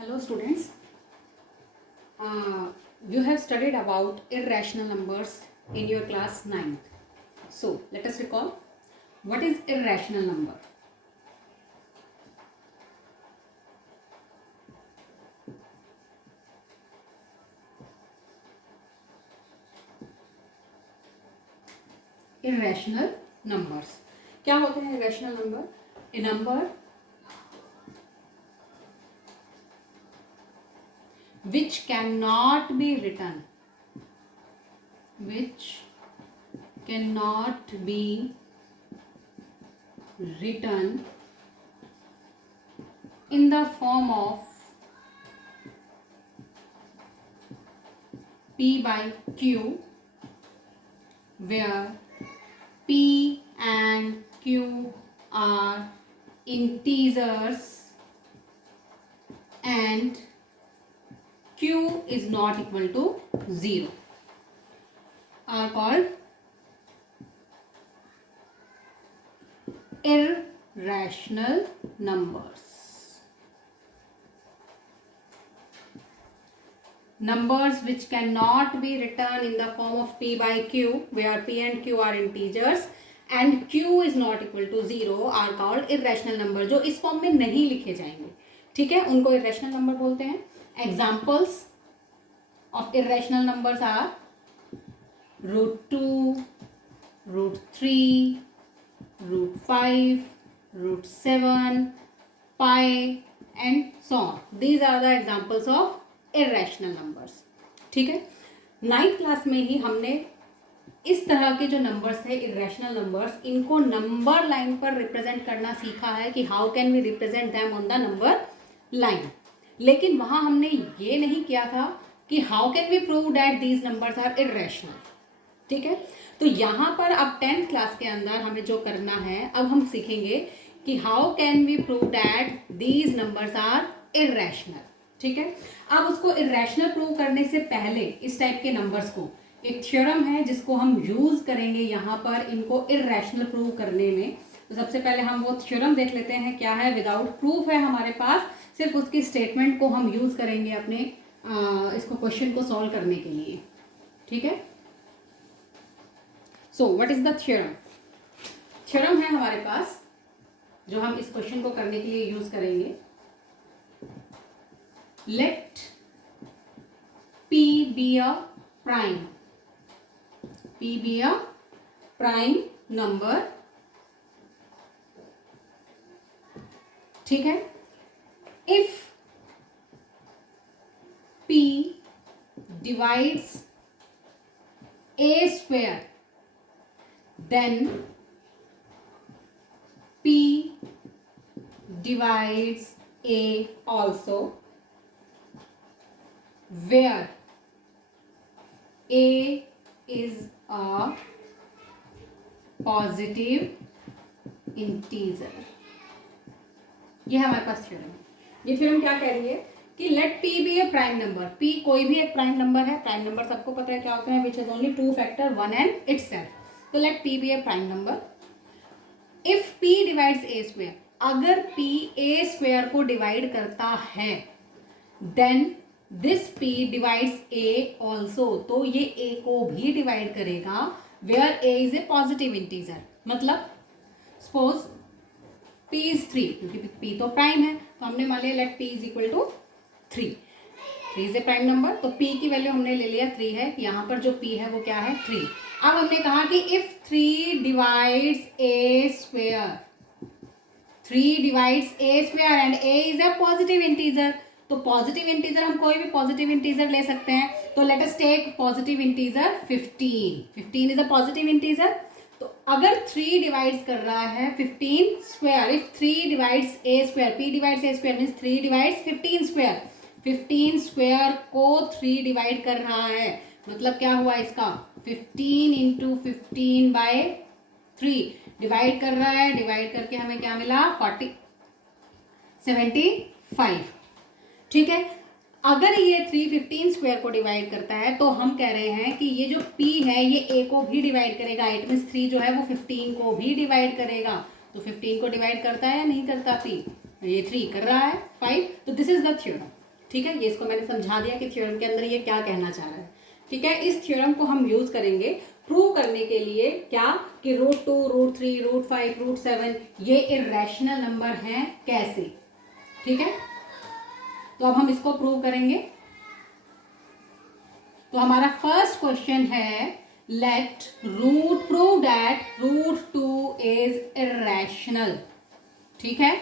Hello students, you have studied about irrational numbers in your class 9th. So let us recall, what is irrational number? Irrational numbers. क्या होते हैं irrational number? A number which cannot be written, which cannot be written in the form of P by Q, where P and Q are integers and Q is not equal to 0, are called irrational numbers. Numbers which cannot be written in the form of P by Q, where P and Q are integers and Q is not equal to 0, are called irrational number. जो इस form में नहीं लिखे जाएंगे, ठीक है, उनको irrational number बोलते हैं. Examples of irrational numbers are √2, √3, √5, √7, pi and so on. These are the examples of irrational numbers. ठीक है, 9th क्लास में ही हमने इस तरह के जो नंबर्स है irrational numbers, इनको नंबर लाइन पर रिप्रेजेंट करना सीखा है कि how can we represent them on the number line. लेकिन वहां हमने ये नहीं किया था कि how can we prove that these numbers are irrational. ठीक है, तो यहाँ पर अब 10th क्लास के अंदर हमें जो करना है, अब हम सीखेंगे कि how can we prove that these numbers are irrational. ठीक है, अब उसको इर्रेशनल प्रूव करने से पहले इस टाइप के नंबर्स को एक थ्योरम है जिसको हम यूज करेंगे यहाँ पर इनको इर्रेशनल प्रूव करने में. तो सबसे पहले हम वो थ्योरम देख लेते हैं क्या है. विदाउट प्रूफ है हमारे पास, सिर्फ उसकी स्टेटमेंट को हम यूज करेंगे अपने इसको क्वेश्चन को सॉल्व करने के लिए. ठीक है, so what is the theorem. Theorem है हमारे पास जो हम इस क्वेश्चन को करने के लिए यूज करेंगे. Let P be a prime, P be a prime number. ठीक है, if P divides a square, then P divides a also, where a is a positive integer. ये हमारे पास थ्योरम है. ये थ्योरम क्या कह रही है कि let P be a prime number. P कोई भी एक प्राइम नंबर है. प्राइम नंबर सबको पता है क्या होते हैं, which is only 2 factor 1 and itself. तो let P be a prime number. If P divides a square, अगर P a स्क्वायर को डिवाइड करता है, then this P divides a also. तो ये a को भी डिवाइड करेगा, where a is A positive integer. मतलब सपोज P इज 3, क्योंकि P तो प्राइम है, तो हमने मान लिया let P is equal to 3. 3 is a prime number, तो P की वैल्यू हमने ले लिया 3 है. यहाँ पर जो P है वो क्या है, 3. अब हमने कहा कि if 3 divides a square, 3 divides a square and a is a positive integer. तो पॉजिटिव इंटीजर हम कोई भी पॉजिटिव इंटीजर ले सकते हैं. तो let us take positive integer 15. 15 is a positive integer. तो अगर 3 डिवाइड्स कर रहा है 15 square, if 3 divides a square, P divides a square means 3 divides 15 square. 15 square को 3 डिवाइड कर रहा है, मतलब क्या हुआ इसका, 15 इंटू 15 बाय 3 डिवाइड कर रहा है. डिवाइड करके हमें क्या मिला, 75. ठीक है, अगर ये 315 स्क्वायर को डिवाइड करता है तो हम कह रहे हैं कि ये जो P है ये A को भी डिवाइड करेगा. इट मीन्स 3 जो है वो 15 को भी डिवाइड करेगा. तो 15 को डिवाइड करता है या नहीं करता P? ये 3 कर रहा है, 5. तो दिस इज द थ्योरम. ठीक है, ये इसको मैंने समझा दिया कि थ्योरम के अंदर ये क्या कहना चाह रहा है। ठीक है, इस थ्योरम को हम यूज करेंगे प्रूव करने के लिए क्या कि √2, √3, √5, √7 ये इर्रेशनल नंबर हैं कैसे। ठीक है, तो अब हम इसको प्रूव करेंगे। तो हमारा फर्स्ट क्वेश्चन है let prove that √2 is irrational. ठीक है,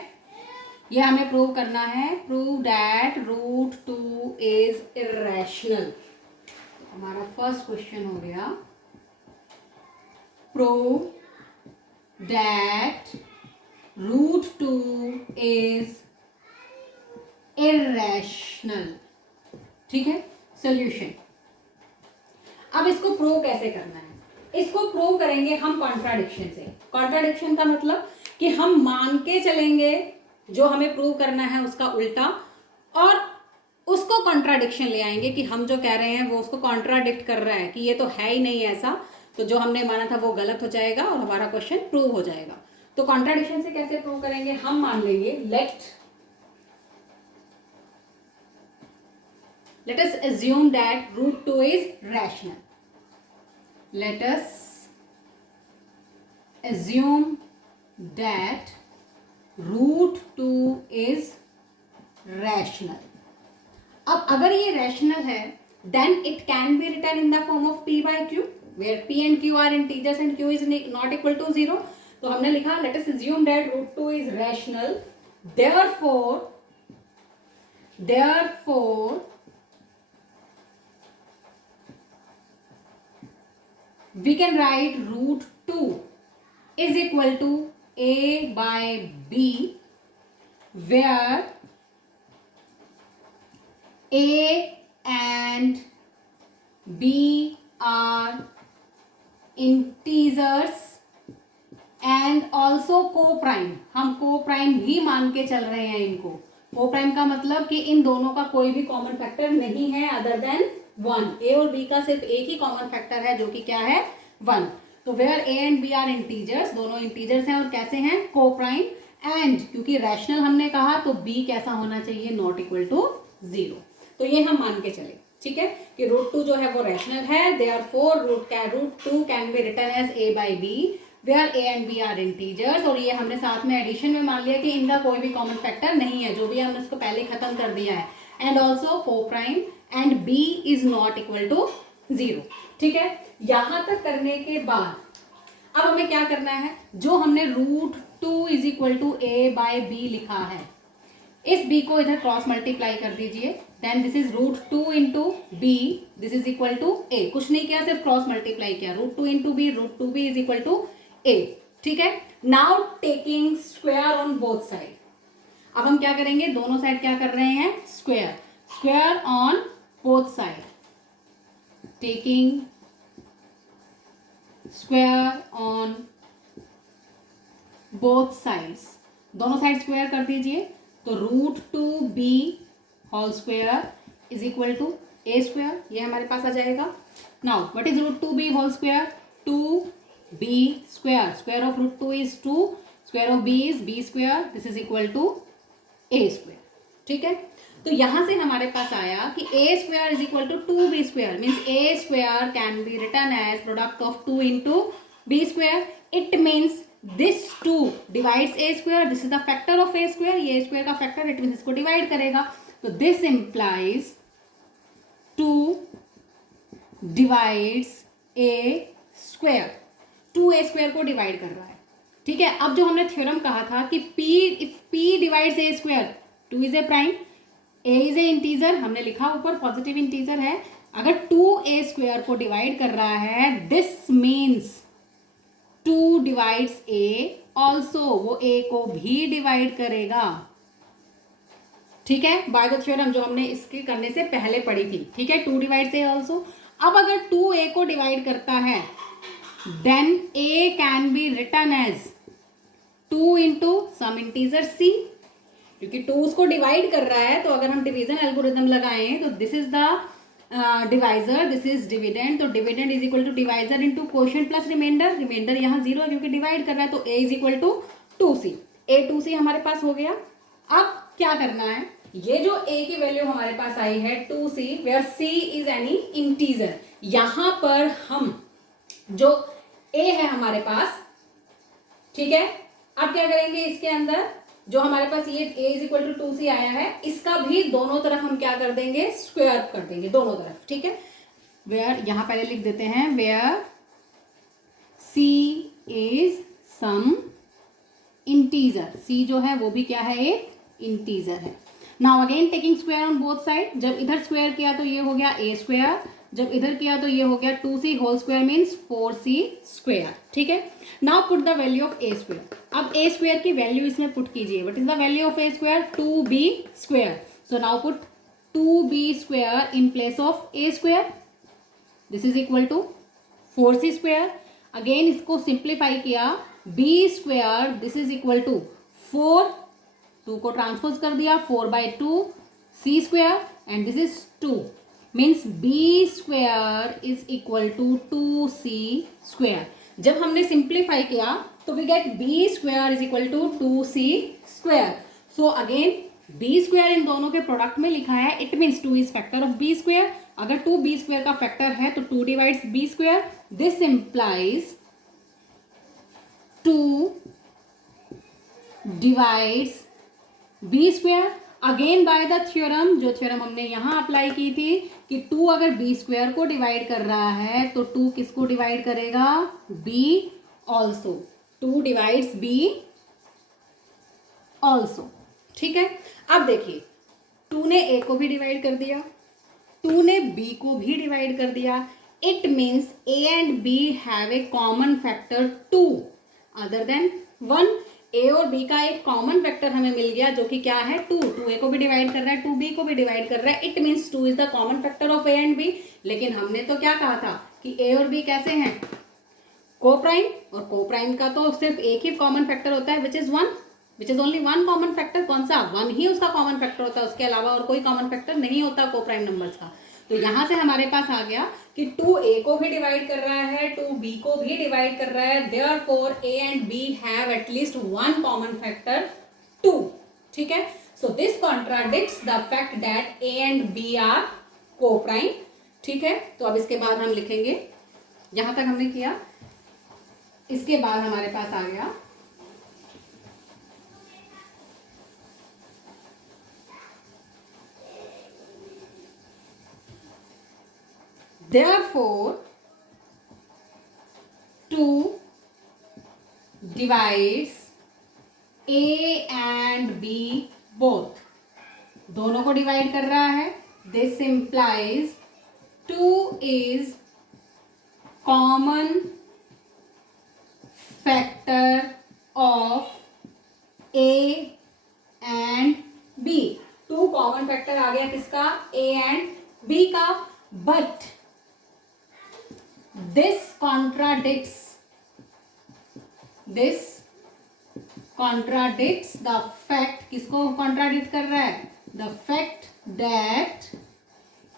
ये हमें प्रूव करना है, प्रूव दैट √2 इज इर्रेशनल। हमारा फर्स्ट क्वेश्चन हो गया प्रूव दैट √2 इज इर्रेशनल। ठीक है, सॉल्यूशन। अब इसको प्रूव कैसे करना है? इसको प्रूव करेंगे हम कॉन्ट्राडिक्शन से। कॉन्ट्राडिक्शन का मतलब कि हम मान के चलेंगे जो हमें प्रूव करना है उसका उल्टा, और उसको कॉन्ट्राडिक्शन ले आएंगे कि हम जो कह रहे हैं वो उसको कॉन्ट्राडिक्ट कर रहा है कि ये तो है ही नहीं ऐसा, तो जो हमने माना था वो गलत हो जाएगा और हमारा क्वेश्चन प्रूव हो जाएगा। तो कॉन्ट्राडिक्शन से कैसे प्रूव करेंगे? हम मान लेंगे let us assume that √2 is rational. Let us assume that √2 is rational. अब अगर ये rational है then it can be written in the form of p by q where p and q are integers and q is not equal to 0. तो हमने लिखा let us assume that √2 is rational, therefore we can write √2 is equal to a by b where a and b are integers and also co-prime. हम co-prime भी मान के चल रहे हैं इनको। co-prime का मतलब कि इन दोनों का कोई भी कॉमन फैक्टर नहीं है अदर देन 1। ए और बी का सिर्फ एक ही कॉमन फैक्टर है जो कि क्या है? 1। तो where A and B are integers, दोनों इंटीजर्स हैं और कैसे हैं? को-प्राइम। एंड क्योंकि रैशनल हमने कहा तो बी कैसा होना चाहिए? Not equal to 0। तो ये हम मान के चले, ठीक है, कि √2 जो है वो रैशनल है, therefore √2 can be written as a by b where a and b are integers. और ये हमने साथ में एडिशन में मान लिया कि इनका कोई भी कॉमन फैक्टर नहीं है, जो भी हमने उसको पहले खत्म कर दिया है। And also coprime and b is not equal to 0। ठीक है, यहां तक करने के बाद अब हमें क्या करना है? जो हमने √2 is equal to a by b लिखा है, इस b को इधर क्रॉस मल्टीप्लाई कर दीजिए, then this is √2 into b, this is equal to a। कुछ नहीं किया, सिर्फ क्रॉस मल्टीप्लाई किया, √2 into b, √2b is equal to a। ठीक है, now taking square on both side. अब हम क्या करेंगे? दोनों साइड क्या कर रहे हैं? Square on both side, taking square on both sides. दोनों साइड स्क्वायर कर दीजिए, तो √2b whole square is equal to a square, ये हमारे पास आ जाएगा। Now what is √2b whole square? 2b square, square of √2 is 2, square of b is b square, this is equal to a square. ठीक है, तो यहां से हमारे पास आया कि a square is equal to 2b square, means a square can be written as product of 2 into b square. It means this 2 divides a square, this is the factor of a square, ये a square का factor, it means इसको divide करेगा, तो this implies 2 divides a square, 2a square को divide कर रहा है। ठीक है, अब जो हमने थ्योरम कहा था कि if p divides a square, 2 is a prime, a is a integer, हमने लिखा ऊपर पॉजिटिव इंटीजर है, अगर 2a square को डिवाइड कर रहा है, this means 2 divides a also, वो a को भी डिवाइड करेगा। ठीक है, बाय द थ्योरम जो हमने इसके करने से पहले पढ़ी थी। ठीक है, 2 divides a also। अब अगर 2 a को डिवाइड करता है then a can be written as 2 into some integer c, क्योंकि 2 उसको डिवाइड कर रहा है, तो अगर हम डिवीजन एल्गोरिथम लगाएं तो this is the divisor, this is dividend, तो dividend is equal to divisor into quotient plus remainder, remainder यहाँ 0 है क्योंकि डिवाइड कर रहा है, तो a is equal to 2c, a 2c हमारे पास हो गया। अब क्या करना है? ये जो a की वैल्यू हमारे पास आई है 2c, where c is any integer, यहां पर हम जो a है हमारे पास, ठीक है, अब क्या करेंगे, इसके अंदर जो हमारे पास ये a is equal to 2c आया है, इसका भी दोनों तरफ हम क्या कर देंगे, स्क्वायर कर देंगे दोनों तरफ, ठीक है। वेयर यहां पहले लिख देते हैं, where c is some integer, c जो है वो भी क्या है, एक इंटीजर है। Now again taking square on both side, जब इधर स्क्वायर किया तो ये हो गया a स्क्वायर, जब इधर किया तो ये हो गया 2c whole square means 4c square, ठीक है। Now put the value of a square, अब a स्क्वायर की वैल्यू इसमें पुट कीजिए, what is the value of a square, 2b square, so now put 2b square in place of a square, this is equal to 4c square, again इसको simplify किया, b square this is equal to 4, 2 को transpose कर दिया, 4/2 c square and this is 2, means b square is equal to 2c square. जब हमने simplify किया तो we get b square is equal to 2c square. So again b square इन दोनों के प्रोडक्ट में लिखा है, it means 2 is factor of b square, अगर 2 b स्क्वायर का फैक्टर है तो 2 divides b square, this implies 2 divides b square. Again by the theorem, जो थ्योरम हमने यहां अप्लाई की थी कि 2 अगर b स्क्वायर को डिवाइड कर रहा है तो 2 किसको डिवाइड करेगा, b also, 2 divides b also, ठीक है। अब देखिए 2 ने a को भी डिवाइड कर दिया, 2 ने b को भी डिवाइड कर दिया, it means a and b have a common factor 2 other than 1। a और b का एक कॉमन फैक्टर हमें मिल गया जो कि क्या है, 2, 2a को भी डिवाइड कर रहा है, 2b को भी डिवाइड कर रहा है, it means 2 is the common factor of a and b। लेकिन हमने तो क्या कहा था कि a और b कैसे हैं, को प्राइम, और को प्राइम का तो सिर्फ एक ही कॉमन फैक्टर होता है which is 1, which is only one common factor, कौन सा, 1 ही उसका कॉमन फैक्टर होता है, उसके अलावा और कोई कॉमन फैक्टर नहीं होता को प्राइम नंबर्स का। तो यहां से हमारे पास आ गया कि 2a को भी डिवाइड कर रहा है, 2b को भी डिवाइड कर रहा है, therefore a and b have at least one common factor 2, ठीक है। So this contradicts the fact that a and b are coprime, ठीक है। तो अब इसके बाद हम लिखेंगे, यहां तक हमने किया, इसके बाद हमारे पास आ गया therefore 2 divides a and b both, दोनों को डिवाइड कर रहा है, this implies 2 is common factor of a and b, 2 common factor आ गया किसका, a and b का, but this contradicts the fact, किसको कॉन्ट्राडिक्ट कर रहा है, the fact that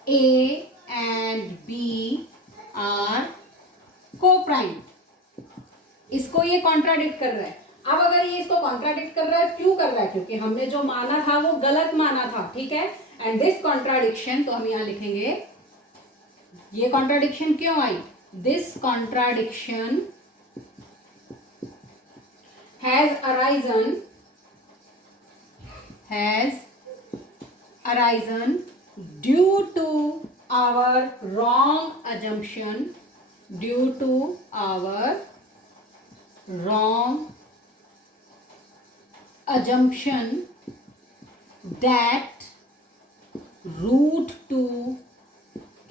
a and b are co-prime, इसको ये कॉन्ट्राडिक्ट कर रहा है। अब अगर ये इसको कॉन्ट्राडिक्ट कर रहा है, क्यों कर रहा है, क्योंकि हमने जो माना था वो गलत माना था, ठीक है। एंड दिस कॉन्ट्राडिक्शन, तो हम यहां लिखेंगे ये कॉन्ट्राडिक्शन क्यों आई, this contradiction has arisen due to our wrong assumption, that root 2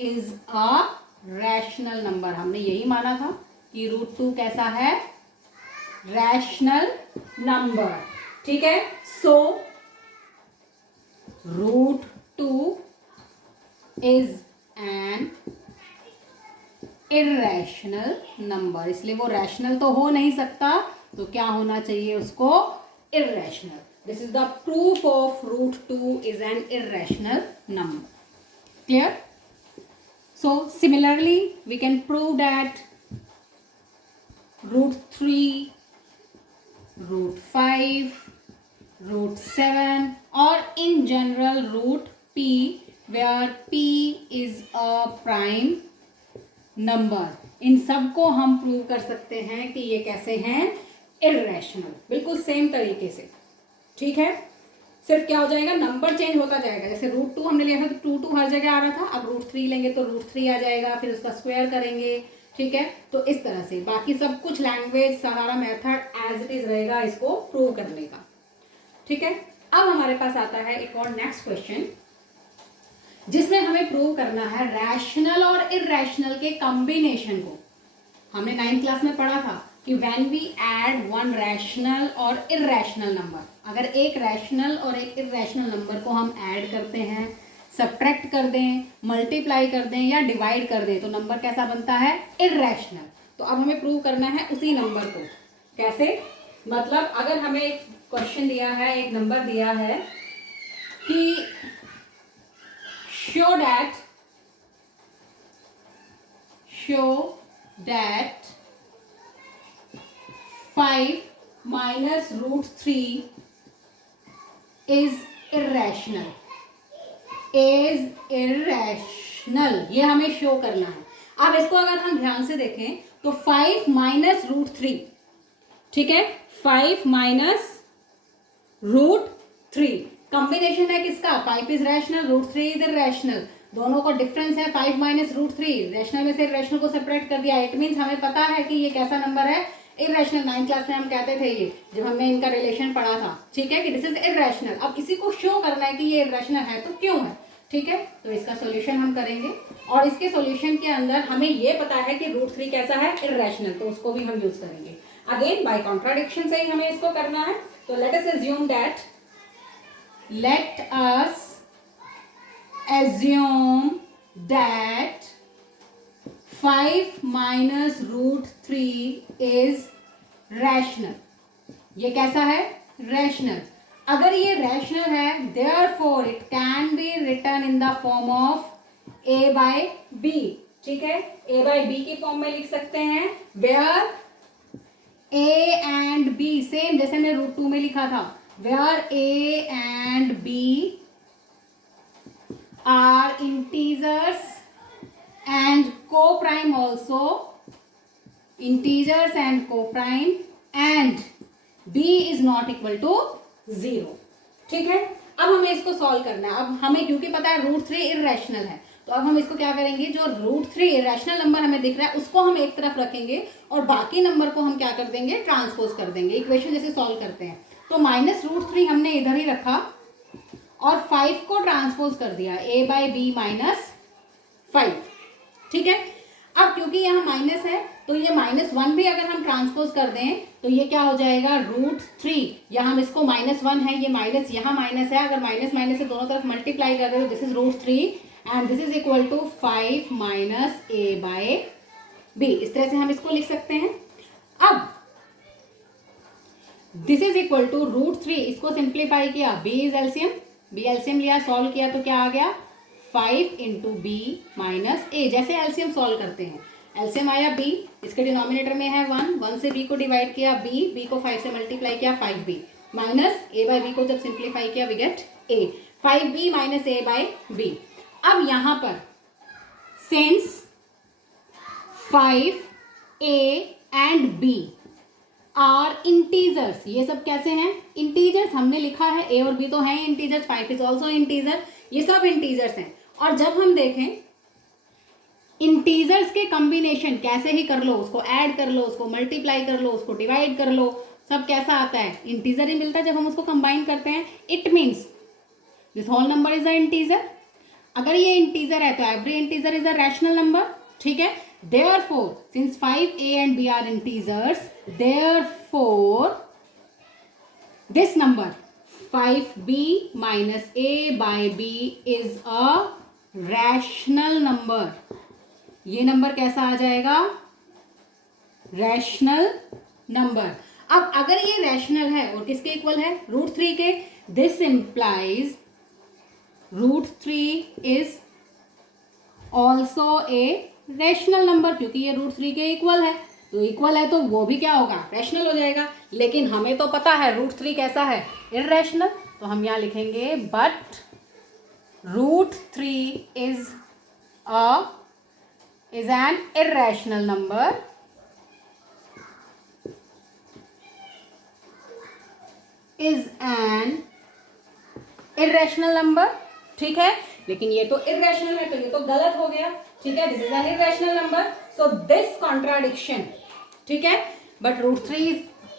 is a rational number. हमने यही माना था कि रूट 2 कैसा है, रैशनल नंबर, ठीक है। So root 2 is an irrational number, इसलिए वो रैशनल तो हो नहीं सकता, तो क्या होना चाहिए उसको, irrational. This is the proof of root 2 is an irrational number, clear. So similarly we can prove that root 3, root 5 √7 और in general √p where p is a prime number. इन सब को हम प्रूव कर सकते हैं कि ये कैसे हैं, इर्रेशनल, बिल्कुल सेम तरीके से। ठीक है, सिर्फ क्या हो जाएगा, नंबर चेंज होता जाएगा। जैसे √2 हमने लिया था तो 2 हर जगह आ रहा था, अब √3 लेंगे तो √3 आ जाएगा, फिर उसका स्क्वायर करेंगे। ठीक है, तो इस तरह से बाकी सब कुछ लैंग्वेज सारा मेथड एज इट इज रहेगा इसको प्रूव करने का। ठीक है, अब हमारे पास आता है एक और नेक्स्ट क्वेश्चन, जिसमें हमें प्रूव करना है रैशनल और इर्रेशनल के कॉम्बिनेशन को। हमने 9th क्लास में पढ़ा था कि when we add one rational और इर्रेशनल नंबर, अगर एक रैशनल और एक इर्रेशनल नंबर को हम ऐड करते हैं, सब्ट्रैक्ट कर दें, मल्टीप्लाई कर दें या डिवाइड कर दें, तो नंबर कैसा बनता है, इर्रेशनल। तो अब हमें प्रूव करना है उसी नंबर को। कैसे, मतलब अगर हमें एक क्वेश्चन दिया है, एक नंबर दिया है कि show that 5 minus √3 is irrational, ये हमें शो करना है। अब इसको अगर हम ध्यान से देखें तो 5 माइनस √3, ठीक है, 5 माइनस √3 कॉम्बिनेशन है किसका, 5 इज रैशनल, √3 इज इर्रेशनल, दोनों का डिफरेंस है 5 माइनस √3, रैशनल में से इर्रेशनल को सेपरेट कर दिया। इट मीन्स हमें पता है कि ये कैसा नंबर है, इर्रेशनल। 9th क्लास में हम कहते थे ये, जब हमने इनका रिलेशन पढ़ा था, ठीक है, कि दिस इज इर्रेशनल। अब इसी को शो करना है कि ये इर्रेशनल है तो क्यों है। ठीक है, तो इसका सॉल्यूशन हम करेंगे और इसके सॉल्यूशन के अंदर हमें ये पता है कि √3 कैसा है, इर्रेशनल, तो उसको भी हम यूज करेंगे। अगेन बाय कॉन्ट्राडिक्शन से ही हमें इसको करना है। तो let us assume that 5 minus √3 is rational। ये कैसा है, रैशनल। अगर ये रैशनल है, therefore it can be written in the form of a by b। ठीक है, a by b की फॉर्म में लिख सकते हैं, where a and b same जैसे मैं √2 में लिखा था, where a and b are integers and co-prime also, integers and co-prime, and b is not equal to 0। ठीक है, अब हमें इसको सॉल्व करना है। अब हमें क्योंकि पता है √3 इर्रेशनल है, तो अब हम इसको क्या करेंगे, जो √3 इर्रेशनल नंबर हमें दिख रहा है उसको हम एक तरफ रखेंगे और बाकी नंबर को हम क्या कर देंगे, ट्रांसपोज कर देंगे। इक्वेशन जैसे सॉल्व करते हैं, तो माइनस √3 हमने इधर ही रखा और 5 को ट्रांसपोज कर दिया, a बाई बी माइनस 5। ठीक है, अब क्योंकि यहाँ माइनस है तो ये -1 भी अगर हम ट्रांसपोज कर दें तो ये क्या हो जाएगा, √3। यहाँ हम इसको -1 है, ये माइनस, यहाँ माइनस है, अगर माइनस माइनस से दोनों तरफ मल्टीप्लाई कर दे तो this is √3 and this is equal to 5 minus a by b। इस तरह से हम इसको लिख सकते हैं। अब दिस इज इक्वल टू √3, इसको सिंप्लीफाई किया, b is LCM, b LCM लिया, सॉल्व किया तो क्या आ गया, 5 इंटू बी माइनस ए। जैसे एलसीएम सॉल्व करते हैं, एलसीएम आया b, इसके डिनोमिनेटर में है 1 से b को डिवाइड किया, b को 5 से मल्टीप्लाई किया, 5b minus a by b को जब सिंप्लीफाई किया we get a, 5b minus a by b। अब यहां पर since 5a and b are integers, ये सब कैसे हैं, इंटीजर्स। हमने लिखा है a और b तो हैं इंटीजर्स, 5 इज ऑल्सो इंटीजर, ये सब इंटीजर्स हैं। और जब हम देखें इंटीजर्स के कॉम्बिनेशन कैसे ही कर लो, उसको ऐड कर लो, उसको मल्टीप्लाई कर लो, उसको डिवाइड कर लो, सब कैसा आता है, इंटीजर ही मिलता है जब हम उसको कंबाइन करते हैं। It means this whole number is a integer. अगर ये इंटीजर है तो every integer is a rational number. ठीक है, therefore since 5a and b are integers, therefore this number 5b minus a by b is a rational number। ये number कैसा आ जाएगा, rational number. अब अगर ये रैशनल है और किसके इक्वल है, √3 के, this implies √3 is also a rational number, क्योंकि ये √3 के इक्वल है। तो इक्वल है तो वो भी क्या होगा, रैशनल हो जाएगा। लेकिन हमें तो पता है √3 कैसा है, इर्रेशनल। तो हम यहाँ लिखेंगे but √3 is an irrational number, is an irrational number। ठीक है, लेकिन ये तो irrational है तो ये तो गलत हो गया। ठीक है, this is an irrational number, so this contradiction, ठीक है, but √3 is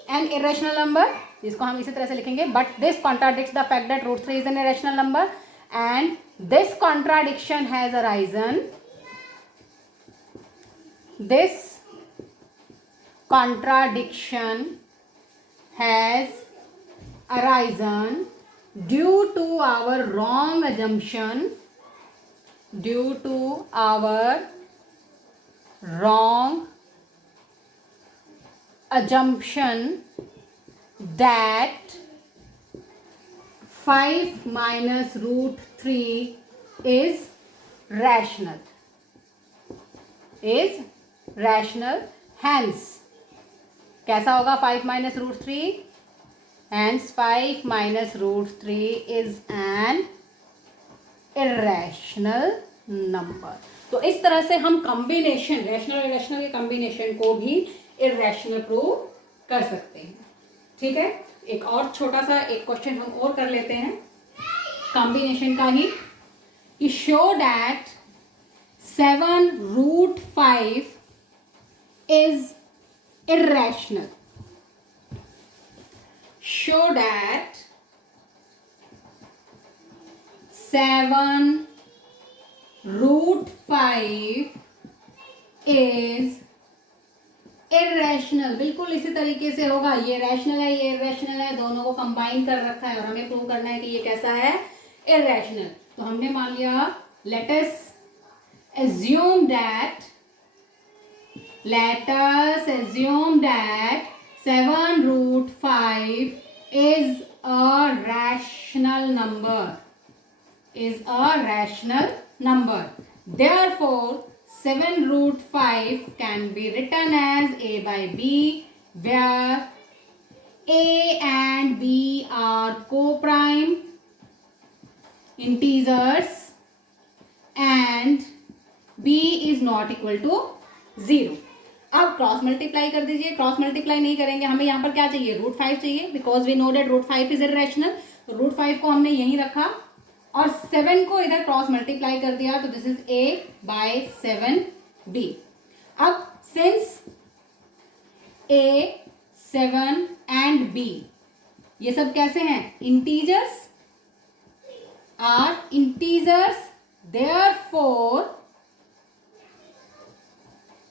an irrational number, जिसको हम इसी तरह से लिखेंगे, but this contradicts the fact that √3 is an irrational number and this contradiction has arisen, this contradiction has arisen due to our wrong assumption, due to our wrong assumption that 5 minus √3 is rational, is rational, hence कैसा होगा 5 minus √3, hence 5 minus √3 is an irrational number। तो इस तरह से हम combination, rational और irrational के combination को भी इरेशनल प्रूव कर सकते हैं। ठीक है, एक और छोटा सा एक क्वेश्चन हम और कर लेते हैं कॉम्बिनेशन का ही, कि show that 7√5 is irrational, show that 7√5 is irrational। बिल्कुल इसी तरीके से होगा, ये रैशनल है ये इरेशनल है, दोनों को कंबाइन कर रखा है और हमें प्रूव करना है कि ये कैसा है, इरेशनल। तो हमने मान लिया, let us assume that 7√5 is a rational number, is a rational number. Therefore 7√5 can be written as a by b, where a and b are co-prime integers and b is not equal to 0। अब cross multiply कर दीजिए, cross multiply नहीं करेंगे, हमें यहाँ पर क्या चाहिए, √5 चाहिए, because we know that √5 is irrational. तो √5 को हमने यहीं रखा और 7 को इधर क्रॉस मल्टीप्लाई कर दिया, तो this is a by 7b। अब सिंस a, 7 एंड b ये सब कैसे हैं, integers, are integers,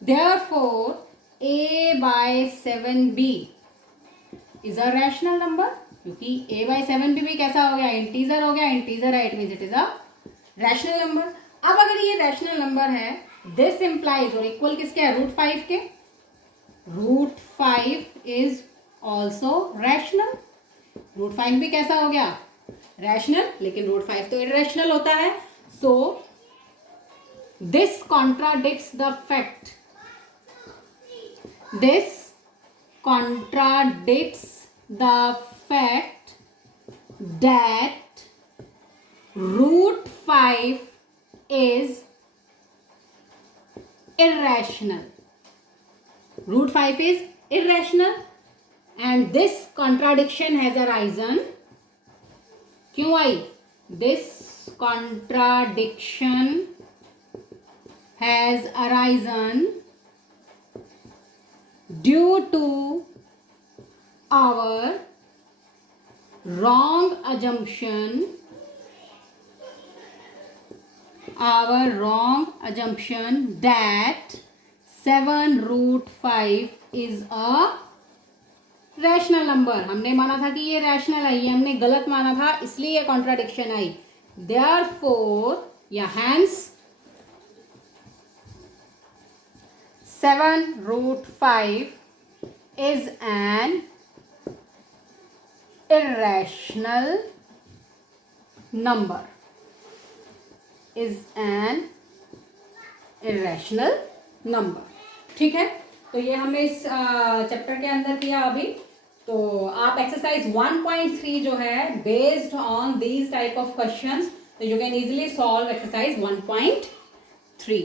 therefore a by 7b is a rational number, क्योंकि a by 7b भी कैसा हो गया, इंटीजर हो गया, इंटीजर है, it means it is a rational number. अब अगर ये रैशनल नंबर है, दिस इंप्लाइज, और इक्वल किसके है, √5 के, √5 इज ऑल्सो रैशनल। √5 भी कैसा हो गया, रैशनल, लेकिन √5 तो इरेशनल होता है। So this contradicts the fact, this contradicts the fact that √5 is irrational, √5 is irrational and this contradiction has arisen, क्यों आई, this contradiction has arisen due to our wrong assumption, that 7√5 is a rational number. हमने माना था कि ये rational है, ये हमने गलत माना था, इसलिए ये कॉन्ट्राडिक्शन आई। देयरफॉर या hence 7√5 is an irrational number, is an irrational number। ठीक है, तो ये हमने इस चैप्टर के अंदर किया अभी। तो आप एक्सरसाइज 1.3 जो है based on these type of questions, तो you can easily solve exercise 1.3।